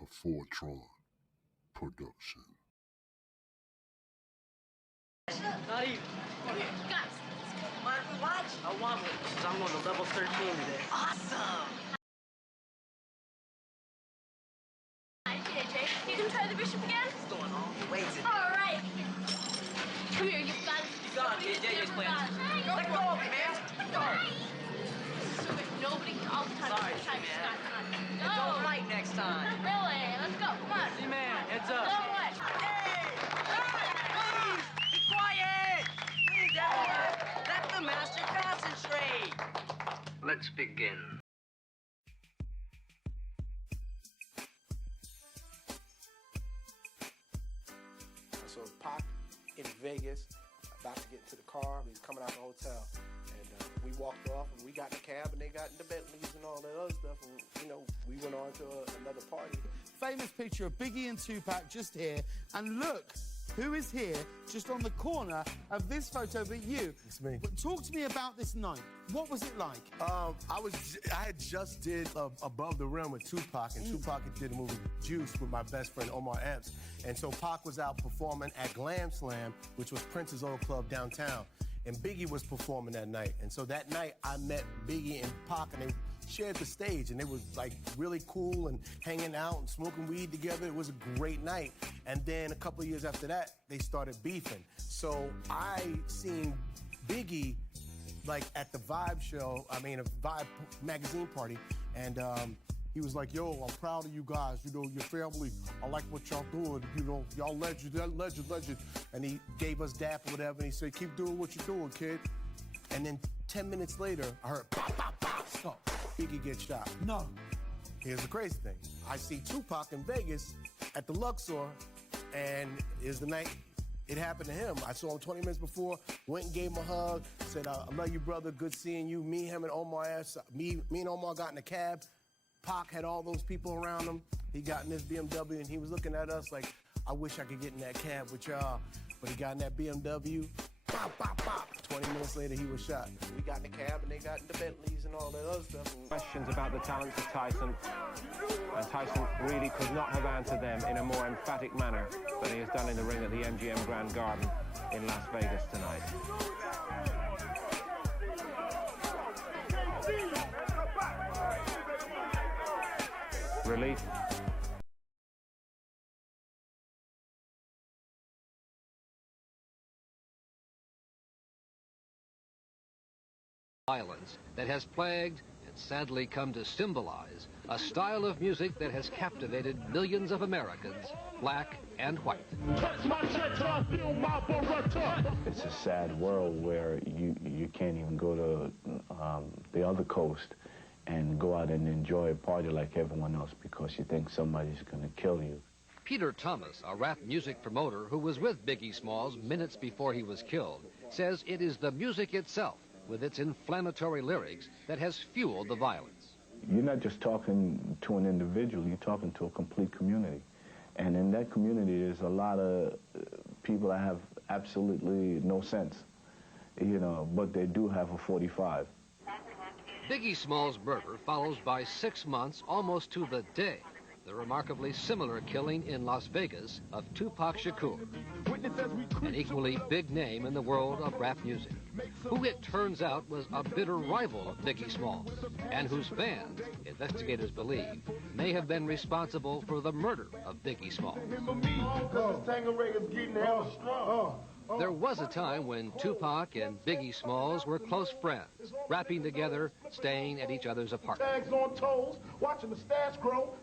a Fortron production. Not even. Guys, mind if we watch? I want one, because I'm going to level 13 today. Awesome! Hi, JJ. You can try the bishop again? It's going all the way today. All right. Come here, you've got it. You got it, JJ's playing. Let go of me, man. Let go. So if nobody, I'll touch Sorry, the time. man. Go. Don't fight next time. Really? Let's go. Come on. Z-Man, heads up. So what? Hey! Please! Be quiet! Please, everyone! Let the master concentrate! Let's begin. So Pac in Vegas, about to get into the car. He's coming out the hotel, and we walked off, and we got in the cab, and they got in the Bentleys and all that other stuff, and we went on to another party. Famous picture of Biggie and Tupac just here, and look who is here, just on the corner of this photo, but you. It's me. But talk to me about this night. What was it like? I had just did Above the Rim with Tupac, and Tupac did a movie Juice with my best friend Omar Epps, and so Pac was out performing at Glam Slam, which was Prince's old club downtown, and Biggie was performing that night, and so that night I met Biggie and Pac, and they shared the stage, and they were like really cool and hanging out and smoking weed together. It was a great night. And then a couple of years after that, they started beefing. So I seen Biggie like at the Vibe show, a Vibe magazine party, and he was like, yo, I'm proud of you guys, your family, I like what y'all doing, y'all legend. And he gave us dap or whatever, and he said, keep doing what you're doing, kid. And then 10 minutes later, I heard pop, pop, pop, stop. Biggie gets shot. No. Here's the crazy thing. I see Tupac in Vegas at the Luxor, and is the night it happened to him. I saw him 20 minutes before, went and gave him a hug, said, I love you, brother, good seeing you. Me, him, and Omar, me and Omar got in the cab. Pac had all those people around him. He got in this BMW, and he was looking at us like, I wish I could get in that cab with y'all. But he got in that BMW, pop, pop, pop. 20 minutes later, he was shot. We got in the cab, and they got in the Bentleys and all that other stuff. Questions about the talents of Tyson, and Tyson really could not have answered them in a more emphatic manner than he has done in the ring at the MGM Grand Garden in Las Vegas tonight. Relief. Violence that has plagued and sadly come to symbolize a style of music that has captivated millions of Americans, black and white. It's a sad world where you can't even go to the other coast and go out and enjoy a party like everyone else because you think somebody's going to kill you. Peter Thomas, a rap music promoter who was with Biggie Smalls minutes before he was killed, says it is the music itself, with its inflammatory lyrics, that has fueled the violence. You're not just talking to an individual, you're talking to a complete community. And in that community, there's a lot of people that have absolutely no sense, but they do have a 45. Biggie Smalls' murder follows by 6 months, almost to the day, the remarkably similar killing in Las Vegas of Tupac Shakur, an equally big name in the world of rap music, who it turns out was a bitter rival of Biggie Smalls, and whose band, investigators believe, may have been responsible for the murder of Biggie Smalls. There was a time when Tupac and Biggie Smalls were close friends, rapping together, staying at each other's apartments.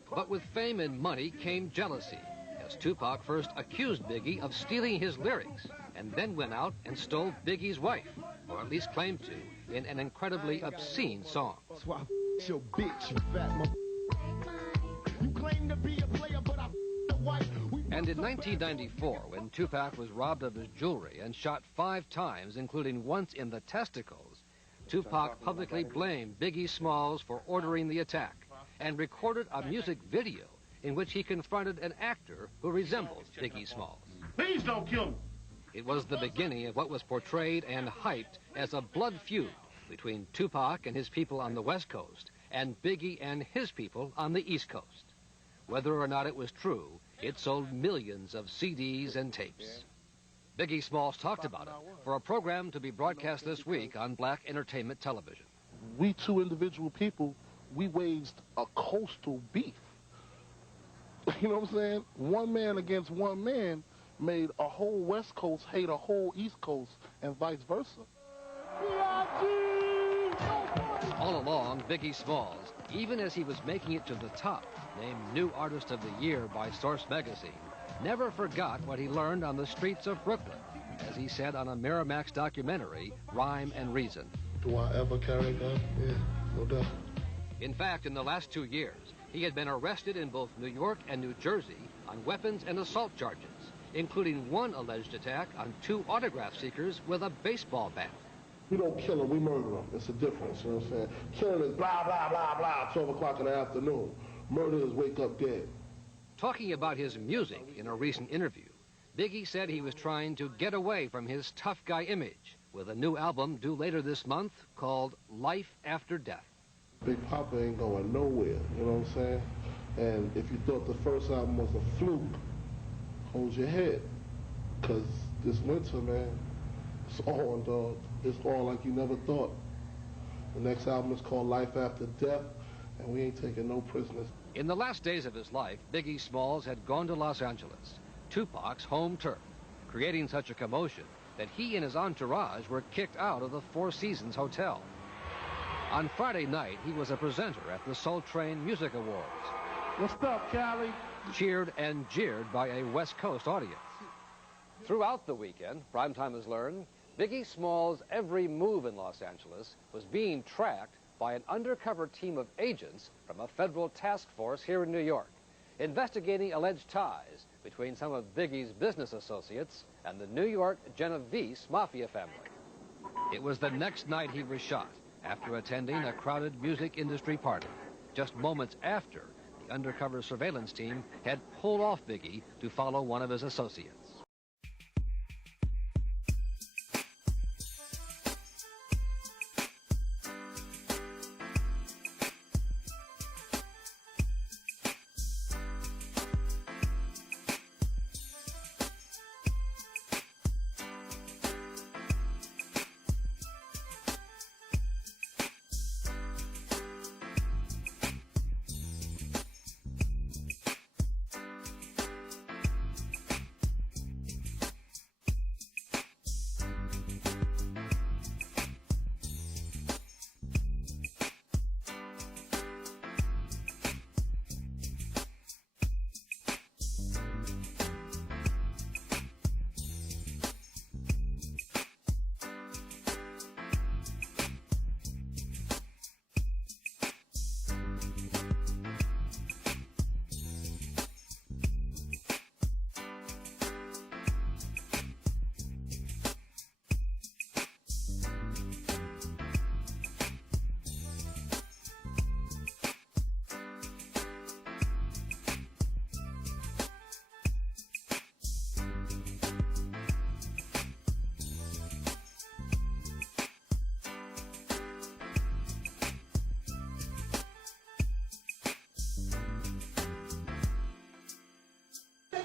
But with fame and money came jealousy, as Tupac first accused Biggie of stealing his lyrics, and then went out and stole Biggie's wife, or at least claimed to, in an incredibly obscene song. That's why I your bitch, you fat You claim to be a player, but I the wife. And in 1994, when Tupac was robbed of his jewelry and shot 5 times, including once in the testicles, Tupac publicly blamed Biggie Smalls for ordering the attack and recorded a music video in which he confronted an actor who resembled Biggie Smalls. Please don't kill me. It was the beginning of what was portrayed and hyped as a blood feud between Tupac and his people on the West Coast and Biggie and his people on the East Coast. Whether or not it was true, it sold millions of CDs and tapes. Biggie Smalls talked about it for a program to be broadcast this week on Black Entertainment Television. We two individual people, we waged a coastal beef. You know what I'm saying? One man against one man made a whole West Coast hate a whole East Coast and vice versa. All along, Biggie Smalls, even as he was making it to the top, named New Artist of the Year by Source magazine, never forgot what he learned on the streets of Brooklyn, as he said on a Miramax documentary, Rhyme and Reason. Do I ever carry a gun? Yeah, no doubt. In fact, in the last 2 years, he had been arrested in both New York and New Jersey on weapons and assault charges, including one alleged attack on 2 autograph seekers with a baseball bat. We don't kill them, we murder them. It's a difference, you know what I'm saying? Killing is blah, blah, blah, blah, 12 o'clock in the afternoon. Murder is wake up dead. Talking about his music in a recent interview, Biggie said he was trying to get away from his tough guy image with a new album due later this month called Life After Death. Big Papa ain't going nowhere, you know what I'm saying? And if you thought the first album was a fluke, hold your head. Because this winter, man, it's on, dog. It's on like you never thought. The next album is called Life After Death, and we ain't taking no prisoners. In the last days of his life, Biggie Smalls had gone to Los Angeles, Tupac's home turf, creating such a commotion that he and his entourage were kicked out of the Four Seasons Hotel. On Friday night, he was a presenter at the Soul Train Music Awards. What's up, Cali? Cheered and jeered by a West Coast audience. Throughout the weekend, Primetime has learned, Biggie Smalls' every move in Los Angeles was being tracked by an undercover team of agents from a federal task force here in New York, investigating alleged ties between some of Biggie's business associates and the New York Genovese mafia family. It was the next night he was shot after attending a crowded music industry party, just moments after the undercover surveillance team had pulled off Biggie to follow one of his associates.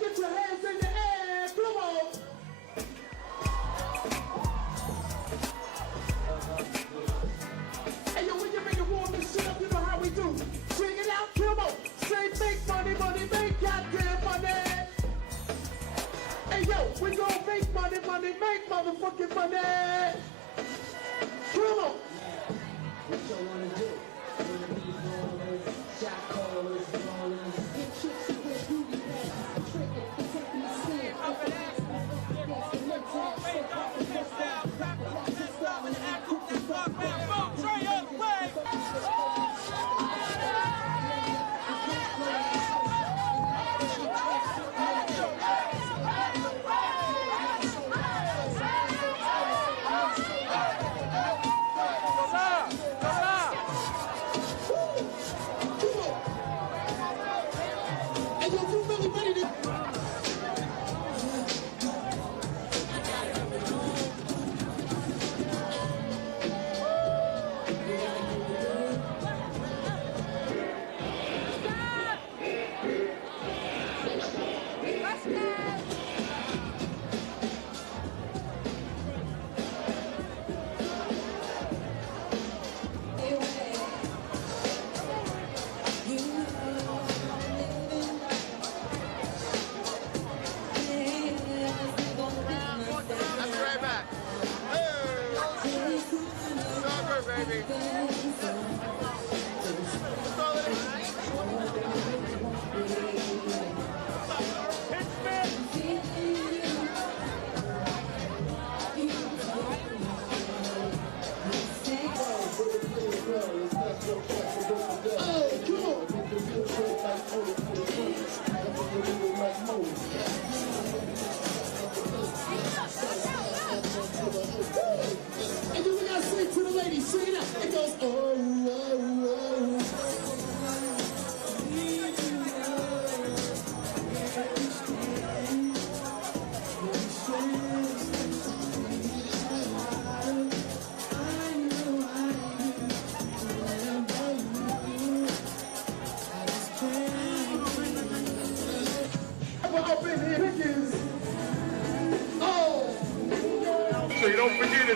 Get your hands in the air, come on! Hey, yo, when you ready to warm this shit up, you know how we do. Bring it out, come on! Say make money, money, make goddamn money! Hey, yo, we gon' make money, money, make motherfucking money! Come on! What you wanna do? Wanna be ballers, shot callers, ballers, get tricks and get booty bags, trick it, take me sin. Up and ass,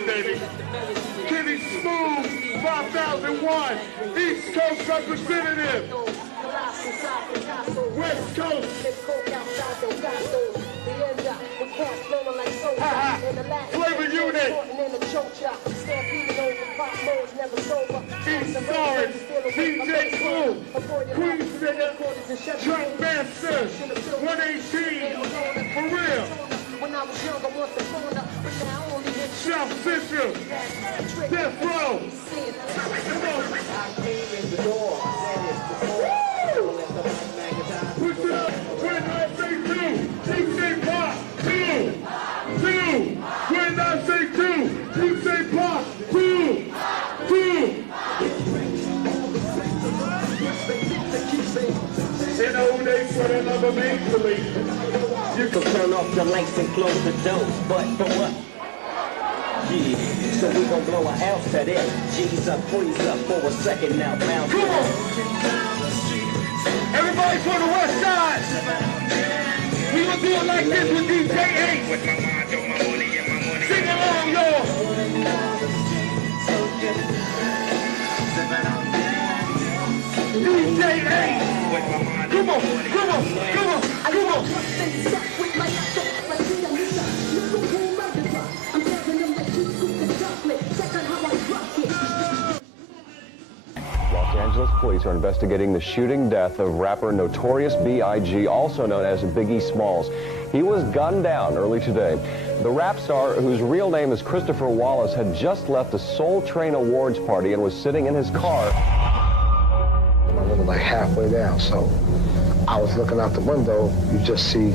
baby. Kenny Smooth, 5001, East Coast representative. West Coast. Flavor unit. East Orange, DJ Clue, Queens nigga, Trump Master, 118, for real. South Central, Death Row. Push it up, when I say two, you say pop, two. When I say two, you say pop, two. In the old days when I love them easily, you can turn off the lights and close the door, but for what? Yeah, so we gon' blow our house at it. G's up, freeze up for a second now, bounce. Come on! Everybody from the west side! We gonna do it like this with DJ 8. Sing along, y'all! DJ 8! Come on! Los Angeles police are investigating the shooting death of rapper Notorious B.I.G., also known as Biggie Smalls. He was gunned down early today. The rap star, whose real name is Christopher Wallace, had just left a Soul Train Awards party and was sitting in his car. I lived like halfway down, so I was looking out the window. You just see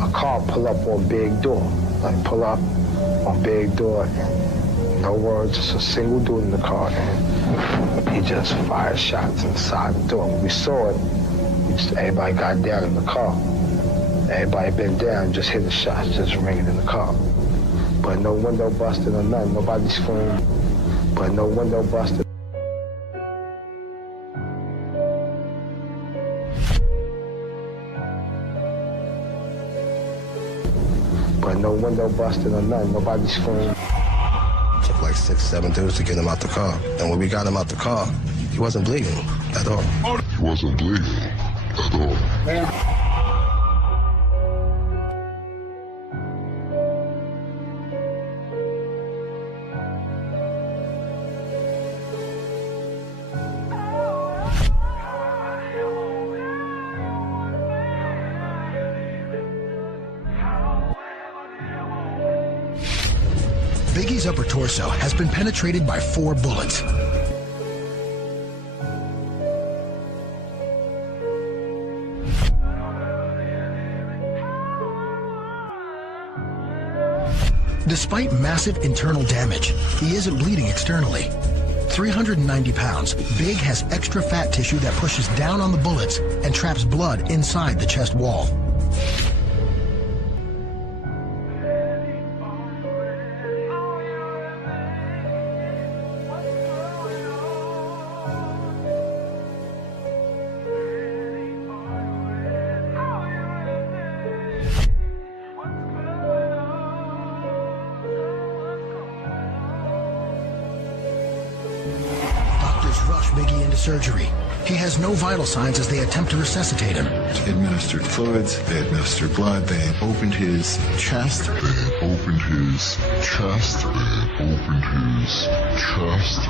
a car pull up on Big Door, like pull up on Big Door. No words, just a single dude in the car, and he just fired shots inside the door. When we saw it, everybody got down in the car. Everybody bent down, just hear the shots just ringing in the car. But no window busted or nothing, nobody screamed, but no window busted. But no window busted or nothing, nobody screamed. Took like 6, 7 dudes to get him out the car. And when we got him out the car, he wasn't bleeding at all. He wasn't bleeding at all. Biggie's upper torso has been penetrated by 4 bullets. Despite massive internal damage, he isn't bleeding externally. 390 pounds, Big has extra fat tissue that pushes down on the bullets and traps blood inside the chest wall. Rush Biggie into surgery. He has no vital signs as they attempt to resuscitate him. They administered fluids, they administered blood, they opened his chest. They opened his chest. They opened his chest.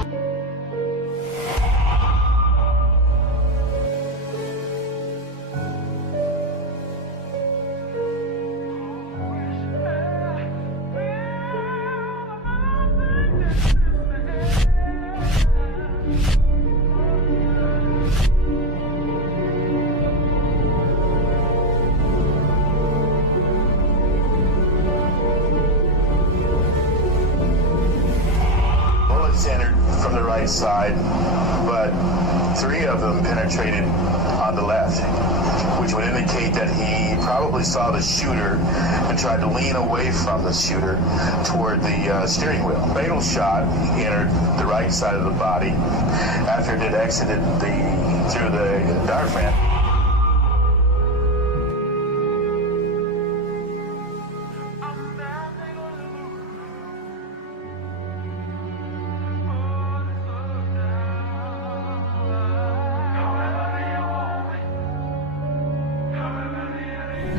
Entered from the right side, but 3 of them penetrated on the left, which would indicate that he probably saw the shooter and tried to lean away from the shooter toward the steering wheel. Fatal shot entered the right side of the body after it had exited through the diaphragm.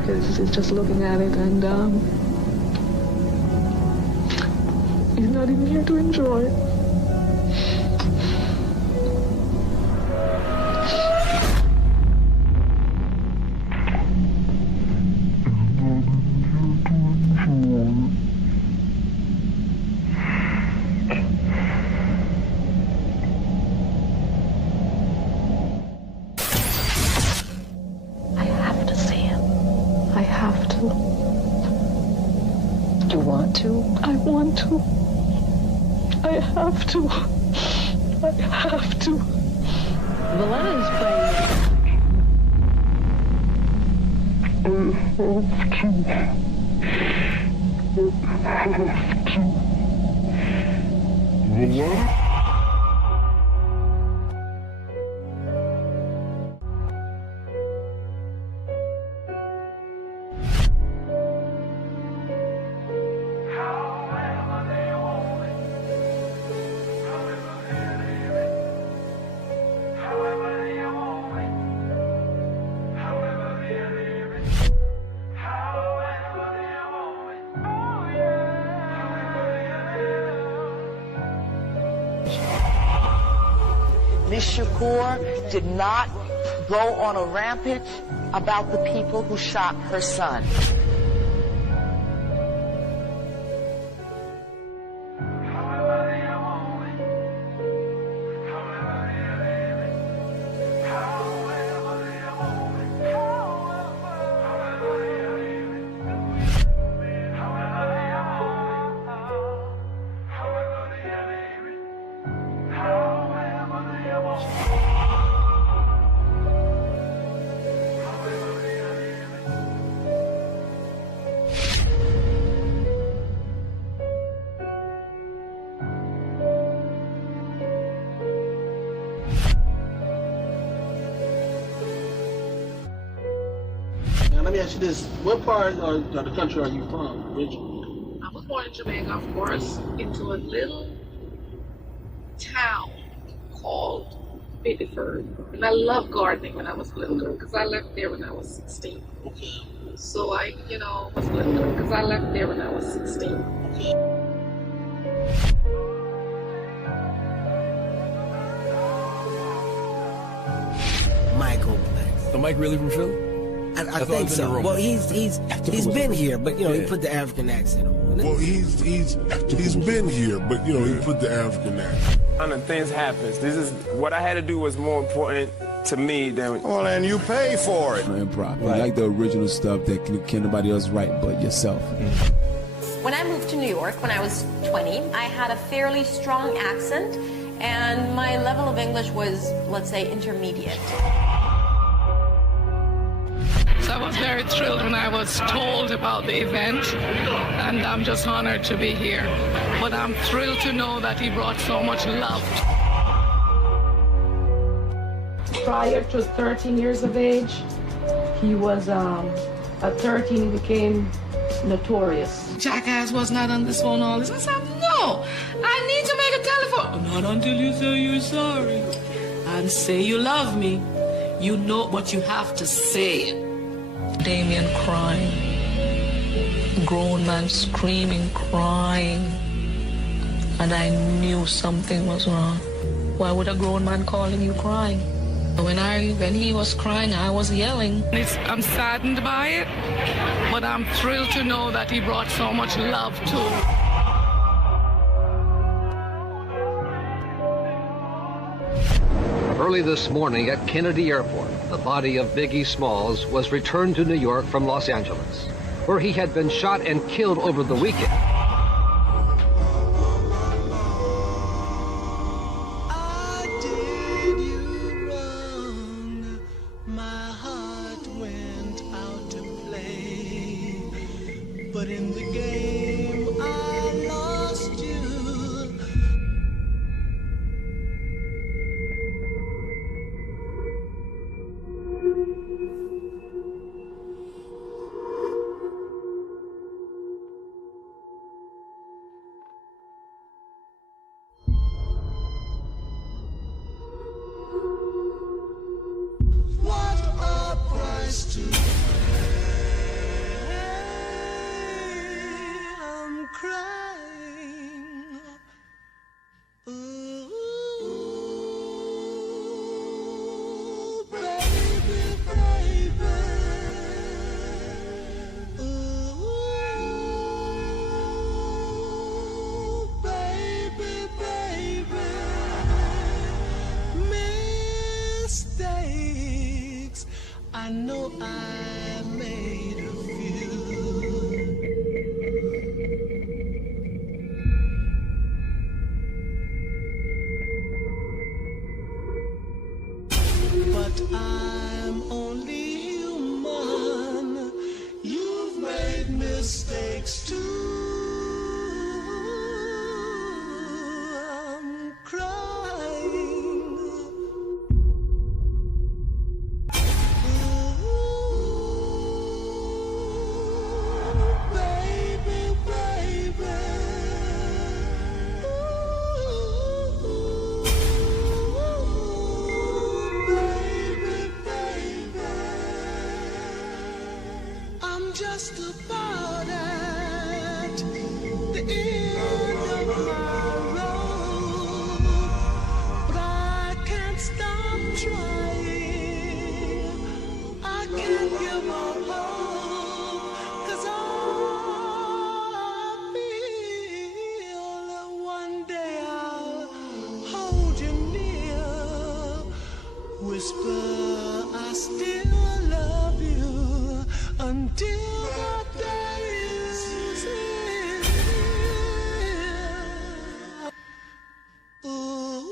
because it's just looking at it, and he's not even here to enjoy it. I want to. I have to. I have to. Valena's playing. Miss Shakur did not go on a rampage about the people who shot her son. Now, let me ask you this. What part of the country are you from originally? I was born in Jamaica, of course, into a little town called Biddeford. And I loved gardening when I was a little girl because I left there when I was 16. Okay. So I, was a little girl because I left there when I was 16. Okay. Michael Black. So Mike really from Philly? I think so. Well, he's been here, but he put the African accent on. Well, he's been here, but he put the African accent. And things happens. This is what I had to do was more important to me than. Well, and you pay for it. Improv. Right. Like the original stuff that can nobody else write but yourself. When I moved to New York when I was 20, I had a fairly strong accent, and my level of English was, let's say, intermediate. So I was very thrilled when I was told about the event, and I'm just honored to be here. But I'm thrilled to know that he brought so much love. Prior to 13 years of age, he was, at 13 he became notorious. Jackass was not on this phone all this. I said, no, I need to make a telephone. Not until you say you're sorry and say you love me. You know what you have to say. Damien crying, grown man screaming, crying, and I knew something was wrong. Why would a grown man calling you crying? When he was crying, I was yelling. I'm saddened by it, but I'm thrilled to know that he brought so much love too. Early this morning at Kennedy Airport, the body of Biggie Smalls was returned to New York from Los Angeles, where he had been shot and killed over the weekend. But in the game, I lost you. What a price to pay. I'm just about at the end of my road, but I can't stop trying. I can't give up hope, 'cause I feel that one day I'll hold you near, whisper I still love you until that day is here. Ooh,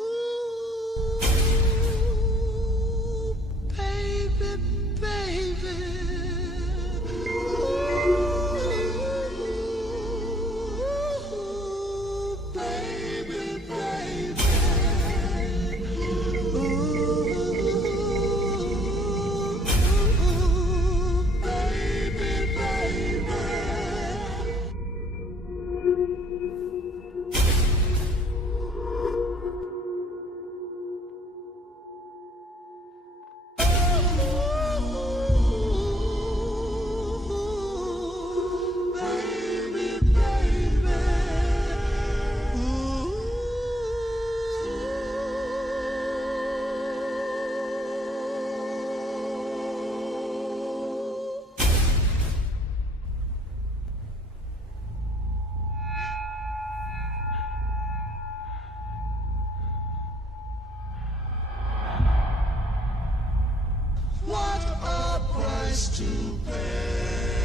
baby, baby. Ooh, baby, baby. What a price to pay.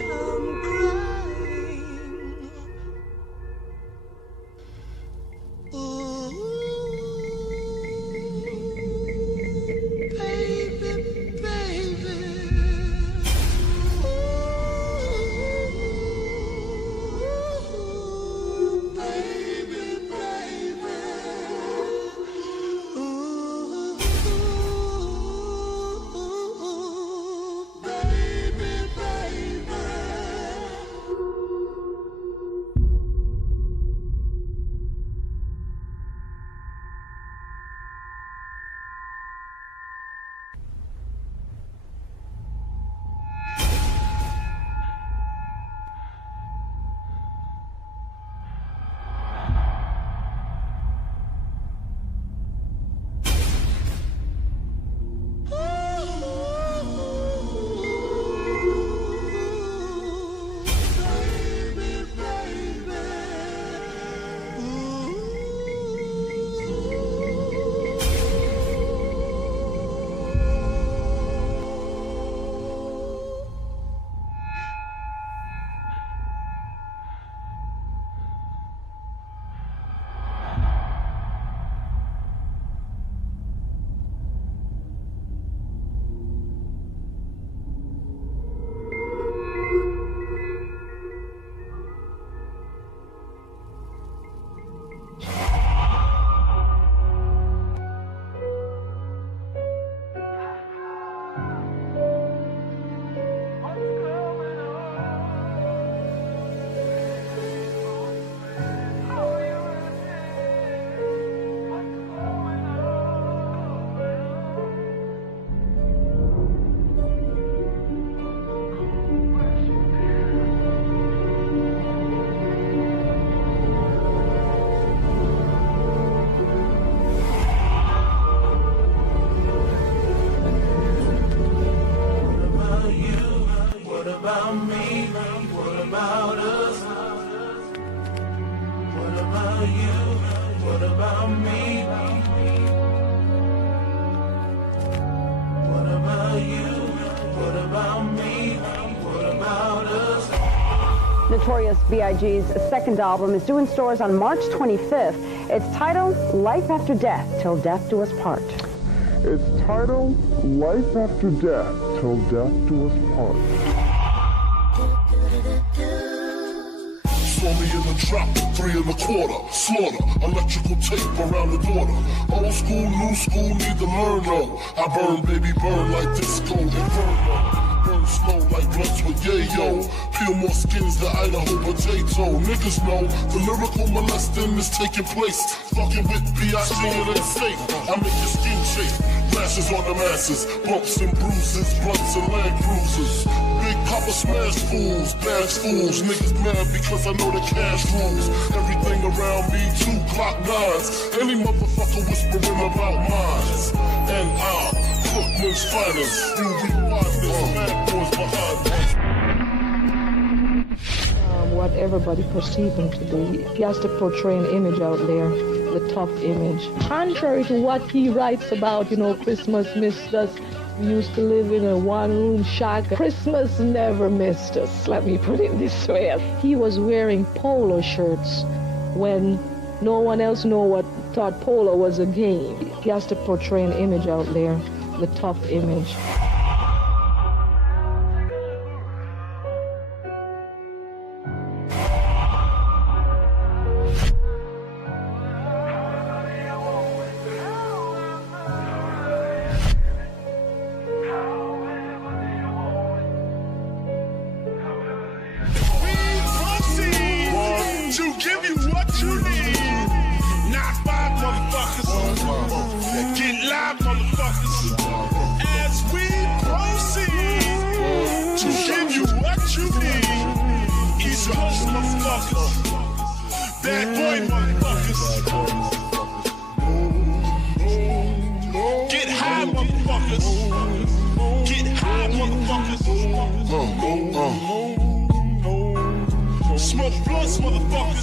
I'm crying. Ooh, baby, baby. Ooh, baby, baby. Ooh, baby, baby. What about me? What about us? What about you? What about me? What about you? What about me? What about us? Notorious B.I.G.'s second album is due in stores on March 25th. It's titled Life After Death, Till Death Do Us Part. It's titled Life After Death, Till Death Do Us Part. Saw me in the trap, 3 1/4, slaughter, electrical tape around the daughter. Old school, new school, need to learn though. I burn, baby, burn like disco inferno. Burn burn slow like blunts with yayo. Peel more skins than Idaho potato. Niggas know the lyrical molesting is taking place. Fucking with B.I.G. and ain't safe. I make your skin shake. Lashes on the masses, bumps and bruises, blunts and Land Cruisers. Big Papa smash fools, bash fools. Niggas mad because I know the cash rules. Everything around me, 2 Glock 9s. Any motherfucker whispering about mines. And Brooklyn's finest. You rewind this, bad boys behind us. What everybody perceives him to be. He has to portray an image out there, the tough image. Contrary to what he writes about, you know, Christmas missed us. We used to live in a one-room shack. Christmas never missed us, let me put it this way. He was wearing polo shirts when no one else thought polo was a game. He has to portray an image out there, the tough image. To give you what you need. Not five motherfuckers. Get live, motherfuckers. As we proceed to give you what you need. East Coast motherfuckers. Bad boy motherfuckers. Get high, motherfuckers. Get high, motherfuckers. Smoke blunts, motherfuckers.